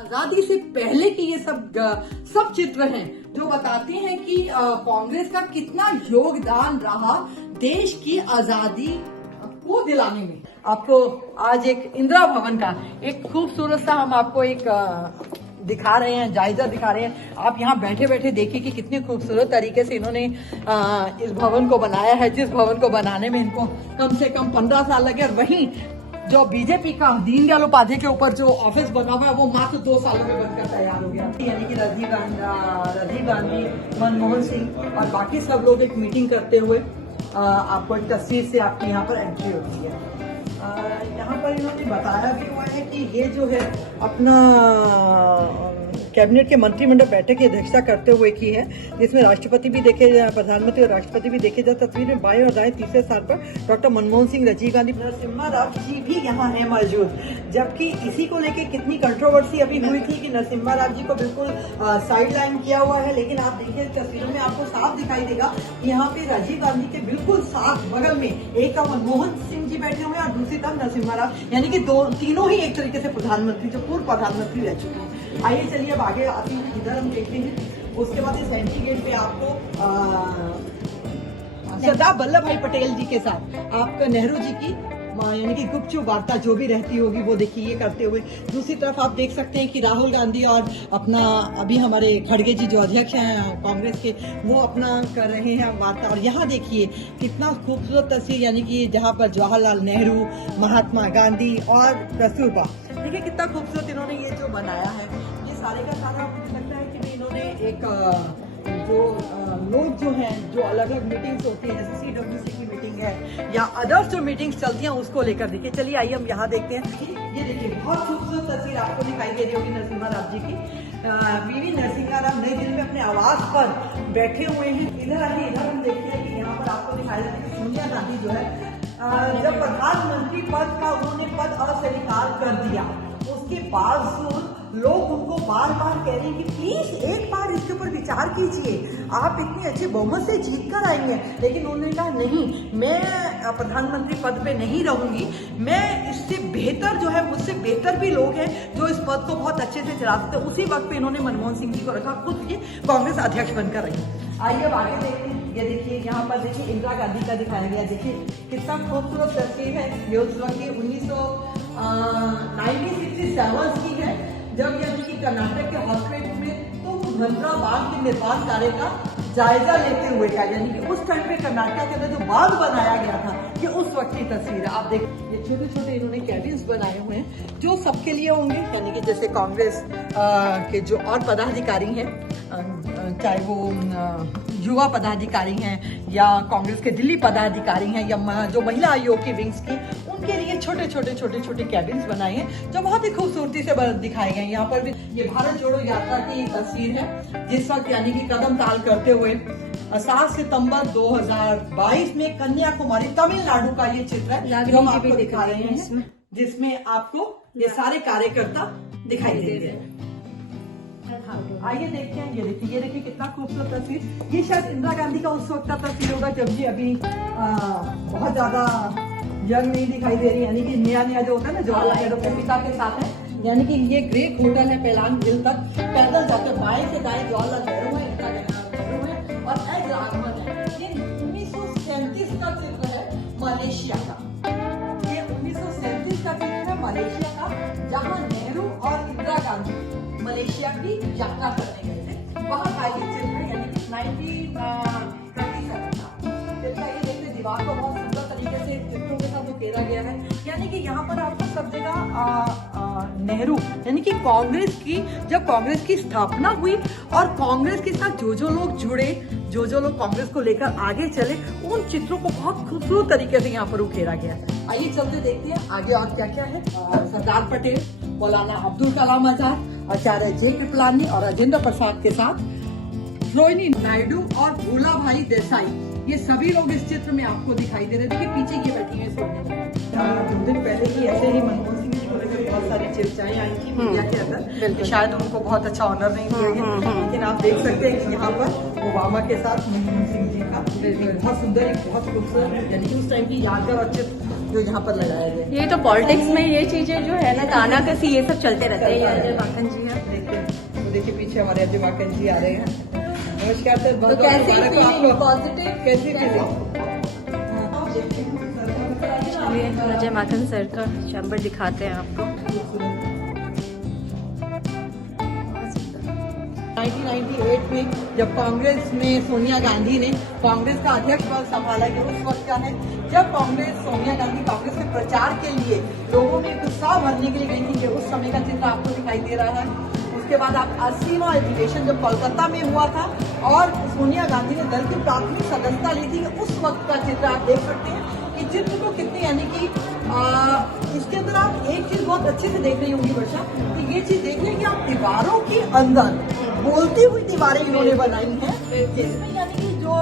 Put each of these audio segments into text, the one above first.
आजादी से पहले की ये सब चित्र हैं जो बताते हैं कि कांग्रेस का कितना योगदान रहा देश की आजादी को दिलाने में। आपको आज एक इंदिरा भवन का एक खूबसूरत सा हम आपको एक दिखा रहे हैं, जायजा दिखा रहे हैं। आप यहाँ बैठे बैठे देखिए कि कितने खूबसूरत तरीके से इन्होंने इस भवन को बनाया है, जिस भवन को बनाने में इनको कम से कम 15 साल लगे। और वहीं जो बीजेपी का दीनदयाल उपाध्याय के ऊपर जो ऑफिस बना हुआ है वो मात्र 2 सालों में बनकर तैयार हो गया। यानी कि राजीव गांधी, मनमोहन सिंह और बाकी सब लोग एक मीटिंग करते हुए आपको एक तस्वीर से आपकी यहाँ पर एंट्री होती है। यहाँ पर इन्होंने बताया भी हुआ है कि ये जो है अपना कैबिनेट के मंत्रिमंडल बैठक की अध्यक्षता करते हुए की है, जिसमें राष्ट्रपति भी देखे, प्रधानमंत्री और राष्ट्रपति भी देखे जाए। तस्वीर में बाएं और दाएं तीसरे स्थान पर डॉक्टर मनमोहन सिंह, राजीव गांधी, नरसिम्हा राव जी भी यहाँ है मौजूद। जबकि इसी को लेके कितनी कंट्रोवर्सी अभी हुई थी कि नरसिम्हा राव जी को बिल्कुल साइड लाइन किया हुआ है, लेकिन आप देखिए तस्वीरों में आपको साफ दिखाई देगा कि यहाँ पे राजीव गांधी के बिल्कुल साथ बगल में एक का मनमोहन सिंह जी बैठे हुए हैं और दूसरी तरफ नरसिम्हा राव, यानी कि तीनों ही एक तरीके से प्रधानमंत्री, जो पूर्व प्रधानमंत्री रह चुके हैं। आइए चलिए अब आगे आते हैं, इधर हम देखते हैं। उसके बाद इस एंट्री गेट पे आपको सरदार वल्लभ भाई पटेल जी के साथ आपका नेहरू जी की यानी कि गुपचुप वार्ता जो भी रहती होगी वो देखिए ये करते हुए। दूसरी तरफ आप देख सकते हैं कि राहुल गांधी और अपना अभी हमारे खड़गे जी जो अध्यक्ष हैं कांग्रेस के, वो अपना कर रहे हैं वार्ता। और यहाँ देखिए कितना खूबसूरत तस्वीर, यानी कि जहाँ पर जवाहरलाल नेहरू, महात्मा गांधी और कस्तूरबा, देखिए कितना खूबसूरत इन्होंने ये जो बनाया है। ये सारे का सारा मुझे लगता है कि इन्होंने एक जो लोग जो हैं, जो अलग अलग मीटिंग्स होती हैं, जैसे CWC की मीटिंग है या अदर्स जो मीटिंग्स चलती हैं उसको लेकर देखिए। चलिए आइए हम यहाँ देखते हैं। ये देखिए बहुत खूबसूरत तस्वीर आपको दिखाई दे रही होगी नरसिम्हा राव जी की। वीवी नरसिम्हा राव नई दिल्ली में अपने आवास पर बैठे हुए हैं। इधर आइए, इधर हम देखते हैं कि यहाँ पर आपको दिखाई देते हैं सोनिया गांधी जो है जब प्रधानमंत्री पद का उन्होंने पद अस्वीकार कर दिया, उसके बावजूद लोग उनको बार बार कह रहे हैं कि प्लीज एक बार इसके ऊपर विचार कीजिए, आप इतने अच्छे बहुमत से जीत कर आएंगे। लेकिन उन्होंने कहा नहीं, मैं प्रधानमंत्री पद पे नहीं रहूंगी, मैं इससे बेहतर जो है, मुझसे बेहतर भी लोग हैं जो इस पद को बहुत अच्छे से चला सकते हैं। उसी वक्त पे इन्होंने मनमोहन सिंह जी को रखा, खुद ये कांग्रेस अध्यक्ष बनकर रही। आइए अब आगे देखते हैं। ये देखिए यहाँ पर देखिए इंदिरा गांधी का दिखाया गया, देखिए कितना खूबसूरत तस्वीर है। ये उस वक्त की 1967 की है, जब यानी कि कर्नाटक के हॉस्पिटल में तुंगभद्रा बांध के निर्माण कार्य का जायजा लेते हुए का, यानी कि उस टाइम पे कर्नाटक के अंदर जो बांध बनाया गया था, ये उस वक्त की तस्वीर है। आप देखिए ये छोटे छोटे इन्होंने कैबिन्स बनाए हुए हैं जो सबके लिए होंगे, यानी कि जैसे कांग्रेस के जो और पदाधिकारी हैं, चाहे वो युवा पदाधिकारी हैं या कांग्रेस के दिल्ली पदाधिकारी हैं या जो महिला आयोग की विंग्स की, उनके लिए छोटे छोटे कैबिन्स बनाए हैं जो बहुत ही खूबसूरती से दिखाए गए हैं। यहाँ पर भी ये भारत जोड़ो यात्रा की तस्वीर है, जिस वक्त यानी कि कदम ताल करते हुए 7 सितंबर 2022 में कन्याकुमारी तमिलनाडु का ये चित्र है जो हम आपको दिखा रहे हैं, जिसमें आपको ये सारे कार्यकर्ता दिखाई दे रहे हैं। आइए देखते हैं। ये देखिए कितना खूबसूरत तस्वीर। ये शायद इंदिरा गांधी का उस वक्त का तस्वीर होगा जब जी अभी बहुत ज्यादा यंग नहीं दिखाई दे रही, यानी कि नया जो होता है ना, जवाहरलाल नेहरू के पिता के साथ है। यानी कि ये ग्रेट होटल है पेलांग हिल तक पैदल जाकर बाएं से दाएं जवाहरलाल नेहरू है, इंदिरा नेहरू है और एग राघवन है। ये 1937 का चित्र है मलेशिया का। ये 1937 का चित्र है मलेशिया का, जहाँ नेहरू और इंदिरा गांधी मलेशिया की यात्रा करने गए थे। वहाँ का ये चित्र है, यानी कि 1937 का। ये देखते दीवार को बहुत सुंदर तरीके से चित्रों के साथ उकेरा गया है। यानी कि यहाँ पर आपको सब जगह नेहरू, यानी कि कांग्रेस की, जब कांग्रेस की स्थापना हुई और कांग्रेस के साथ जो लोग जुड़े, जो लोग कांग्रेस को लेकर आगे चले, उन चित्रों को बहुत खूबसूरत तरीके से यहाँ पर उकेरा गया। आइए चलते देखते हैं आगे और क्या क्या है। सरदार पटेल, मौलाना अब्दुल कलाम आजाद, आचार्य जे कृपलानी और राजेंद्र प्रसाद के साथ रोहिणी नायडू और भोला भाई देसाई, ये सभी लोग इस चित्र में आपको दिखाई दे रहे थे कि पीछे ये बैठी है सोनिया। 2 दिन पहले ही ऐसे ही मनमोहन सिंह जी को लेकर बहुत सारी चर्चाएं आई थी मीडिया के अंदर, शायद उनको बहुत अच्छा ऑनर नहीं दिया गया, लेकिन आप देख सकते हैं कि यहाँ पर ओबामा के साथ मनमोहन सिंह जी का बहुत सुंदर, बहुत खूबसूरत, यानी कि उस टाइम की यादगार और चित्र जो यहाँ पर लगाया गया। ये तो पॉलिटिक्स में ये चीजें जो है ना, तानाकसी ये सब चलते रहते हैं। माखन जी है हमारे अजय माकन जी आ रहे हैं। नमस्कार सर, तो कैसे फीलिंग? पॉजिटिव कैसी फीलिंग? अजय माकन सर का चैम्बर दिखाते हैं आपको। 1998 में जब कांग्रेस में सोनिया गांधी ने कांग्रेस का अध्यक्ष पद संभाला, कि उस वक्त का है जब सोनिया गांधी कांग्रेस के प्रचार के लिए लोगों में उत्साह भरने के लिए गई थी, उस समय का चित्र आपको दिखाई दे रहा है। उसके बाद आप 80वां अधिवेशन जब कोलकाता में हुआ था और सोनिया गांधी ने दल की प्राथमिक सदस्यता ली थी, उस वक्त का चित्र आप देख सकते हैं कि चित्र को कितने, यानी कि इसके अंदर आप एक चीज बहुत अच्छे से देख रही होंगी वर्षा, तो ये चीज देख लें कि आप दीवारों के अंदर बोलती हुई दीवारें इन्होंने बनाई हैं, जिसमें यानी कि जो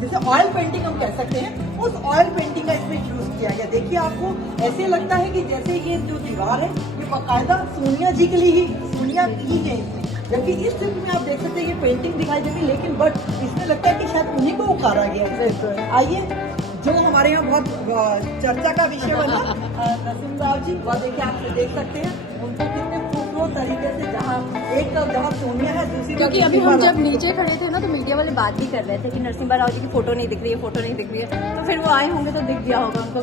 जैसे ऑयल पेंटिंग हम कह सकते हैं, उस ऑयल पेंटिंग का इसमें यूज किया गया। देखिए आपको ऐसे लगता है कि जैसे ये जो दीवार है ये बाकायदा सोनिया जी के लिए ही सोनिया की है इसमें, जबकि इस चित्र में आप देख सकते हैं ये पेंटिंग दिखाई देती है, लेकिन बट इसमें लगता है कि शायद उन्हीं को उखाड़ा गया है। आइए, जो हमारे यहाँ बहुत चर्चा का विषय बना नरसिम्हा राव जी, वह देखिए आप देख सकते हैं उनको कितने खूबसूरत तरीके से, जहाँ एक तरफ जहाँ सोनिया है, दूसरी तरफ, क्योंकि अभी हम जब नीचे खड़े थे ना तो मीडिया वाले बात भी कर रहे थे कि नरसिम्हा राव जी की फोटो नहीं दिख रही है, फोटो नहीं दिख रही है, तो फिर वो आए होंगे तो दिख गया होगा उनको।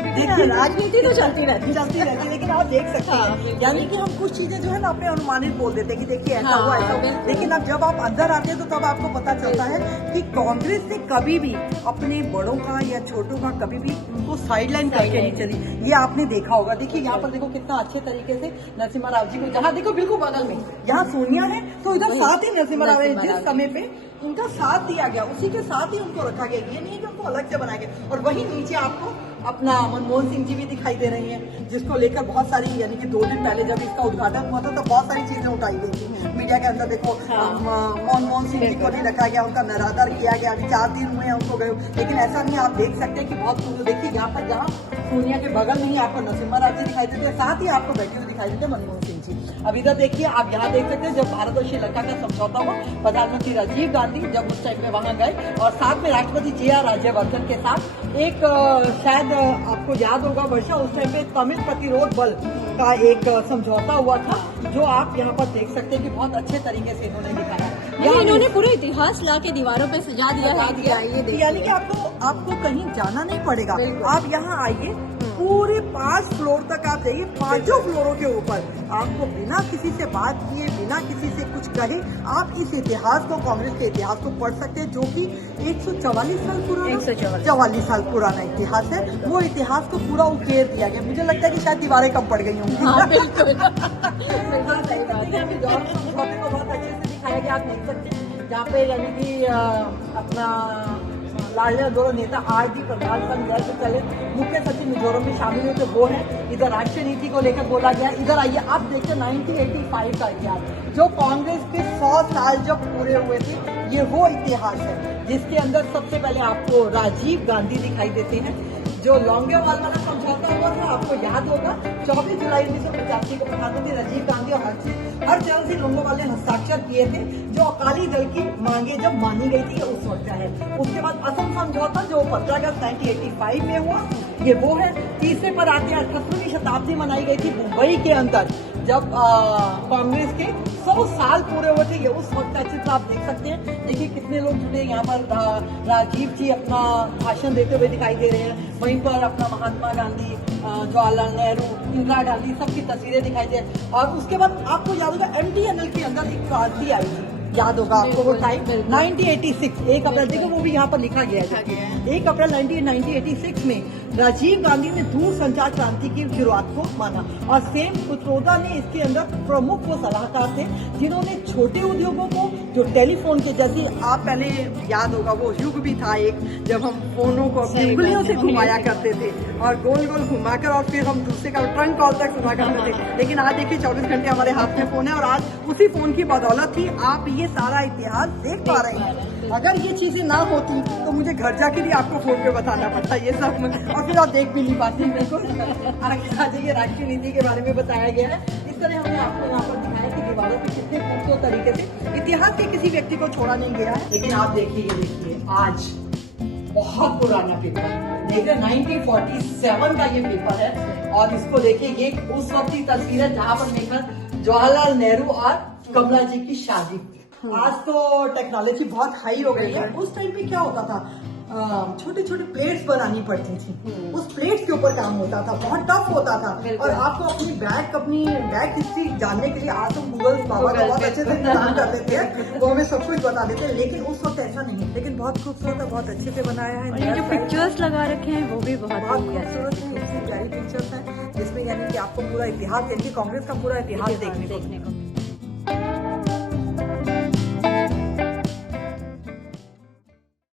राजनीति तो चलती रहती है, लेकिन आप देख सकते हैं यानी कि हम कुछ चीजें जो है ना अपने अनुमानित बोल देते हैं कि देखिए ऐसा हुआ ऐसा हुआ, लेकिन अब जब आप अंदर आते हैं तो तब आपको पता चलता है कि कांग्रेस ने कभी भी अपने बड़ों का या छोटों का कभी भी उनको साइडलाइन करके नहीं चली। ये आपने देखा होगा। देखिए यहाँ पर देखो कितना अच्छे तरीके से नरसिम्हा राव जी को, जहाँ देखो बिल्कुल बगल में यहाँ सोनिया है तो इधर साथ ही नरसिम्हा राव है, जिस समय पे उनका साथ दिया गया उसी के साथ ही उनको रखा गया, ये नहीं कि उनको अलग से बनाया गया। और वहीं नीचे आपको अपना मनमोहन सिंह जी भी दिखाई दे रही हैं, जिसको लेकर बहुत सारी, यानी कि 2 दिन पहले जब इसका उद्घाटन हुआ था तो बहुत सारी चीजें उठाई गई थी मीडिया के अंदर। देखो मनमोहन सिंह जी को नहीं रखा गया, उनका निरादर किया गया, अभी 4 दिन हुए हैं उनको गए, लेकिन ऐसा नहीं, आप देख सकते हैं कि बहुत खूबसूरत। देखिए यहाँ पर जहाँ सोनिया के बगल में ही आपको नरसिम्हा राव जी दिखाई देते हैं, साथ ही आपको बैठे हुए दिखाई देते हैं मनमोहन सिंह जी। अब इधर देखिए, आप यहाँ देख सकते हैं जब भारत और श्रीलंका का समझौता हुआ, प्रधानमंत्री राजीव गांधी जब उस टाइम में वहां गए और साथ में राष्ट्रपति JR राज्यवर्धन के साथ एक शायद आपको याद होगा वर्षा, उस टाइम पे तमिल प्रतिरोध बल का एक समझौता हुआ था, जो आप यहाँ पर देख सकते हैं कि बहुत अच्छे तरीके से इन्होंने दिखाया। इन्होंने पूरा इतिहास ला के दीवारों पे सजा दिया है, यानी कि आपको कहीं जाना नहीं पड़ेगा, आप यहाँ आइए, पूरे 5 फ्लोर तक आप जाइए, 5 फ्लोरों के ऊपर आपको बिना किसी से बात किए, बिना किसी से कुछ कहे, आप इस इतिहास को, कांग्रेस के इतिहास को पढ़ सकते हैं, जो कि 144 साल पुराना, 144 साल पुराना इतिहास है। वो इतिहास को पूरा उकेर दिया गया। मुझे लगता है कि शायद दीवारें कम पड़ गई होंगी। समझौते को बहुत अच्छे से दिखाया गया, आप देख सकते हैं जहाँ पे यानी कि अपना लाडले दोनों नेता RD प्रधान संघ चले, मुख्य सचिव मिजोरम में शामिल हुए थे, वो है। इधर राष्ट्रीय नीति को लेकर बोला गया। इधर आइए, आप देखिए 1985 का इतिहास, जो कांग्रेस के 100 साल जब पूरे हुए थे, ये वो इतिहास है जिसके अंदर सबसे पहले आपको राजीव गांधी दिखाई देते हैं। जो लॉन्गेवाल वाला समझौता हुआ था, आपको याद होगा, 24 जुलाई 1985 को प्रधानमंत्री राजीव गांधी और हरचरण सिंह लोंगोवाल ने हस्ताक्षर किए थे, जो अकाली दल की मांगे जब मानी गई थी, उस वक्त है। उसके बाद असम समझौता जो 15 अगस्त 1985 में हुआ, ये वो है। तीसरे पर आते हैं 18वीं शताब्दी मनाई गई थी मुंबई के अंदर, जब कांग्रेस के 100 साल पूरे हुए थे, ये उस वक्त का चित्र आप देख सकते हैं। देखिए कितने लोग जुड़े, यहाँ पर राजीव जी अपना भाषण देते हुए दिखाई दे रहे हैं, वहीं पर अपना महात्मा गांधी, जवाहरलाल नेहरू, इंदिरा गांधी, सबकी तस्वीरें दिखाई दे। और उसके बाद आपको याद होगा MTNL के अंदर एक क्रांति आई थी, याद होगा आपको वो टाइम 1986, 1 अप्रैल, देखो वो भी यहाँ पर लिखा गया है, 1 अप्रैल 1986 में राजीव गांधी ने दूरसंचार क्रांति की शुरुआत को माना, और सेम पित्रोदा ने इसके अंदर प्रमुख वो सलाहकार थे, जिन्होंने छोटे उद्योगों को, जो टेलीफोन के जैसे, आप पहले याद होगा वो युग भी था एक, जब हम फोनों को अपनी उंगलियों से घुमाया करते थे और गोल गोल घुमाकर और फिर हम दूसरे का ट्रंक कॉल तक सुना करते थे, लेकिन आज देखिए 24 घंटे हमारे हाथ में फोन है, और आज उसी फोन की बदौलत ही आप ये सारा इतिहास देख पा रहे हैं। अगर ये चीजें ना होती तो मुझे घर जाके भी आपको फोन पे बताना पड़ता ये सब, और फिर आप देख भी नहीं पाती। मेरे को ये राष्ट्रीय नीति के बारे में बताया गया है। इस तरह हमने आपको यहाँ पर दिखाया कि दीवारों पे कितने खूबसूरत तरीके से इतिहास के किसी व्यक्ति को छोड़ा नहीं गया है। लेकिन आप देखिए, ये देखिए आज बहुत पुराना पेपर, देखिए 1947 का ये पेपर है, और इसको देखिए, ये उस वक्त की तस्वीर है जहाँ पर देखकर जवाहरलाल नेहरू और कमला जी की शादी। आज तो टेक्नोलॉजी बहुत हाई हो गई है, उस टाइम पे क्या होता था, छोटे छोटे प्लेट्स बनानी पड़ती थी, उस प्लेट्स के ऊपर काम होता था, बहुत टफ होता था। और आपको अपनी बैग हिस्ट्री जानने के लिए आज तो गूगल बाबा का बहुत अच्छे से इंतजाम कर देते हैं, वो हमें सब कुछ बता देते हैं, लेकिन उस वक्त ऐसा नहीं। लेकिन बहुत खूबसूरत है, बहुत अच्छे से बनाया है। और ये जो पिक्चर्स लगा रखे हैं वो भी बहुत खूबसूरत है, प्यारी पिक्चर्स है, जिसमें यानी कि आपको पूरा इतिहास, यानी कि कांग्रेस का पूरा इतिहास देखने को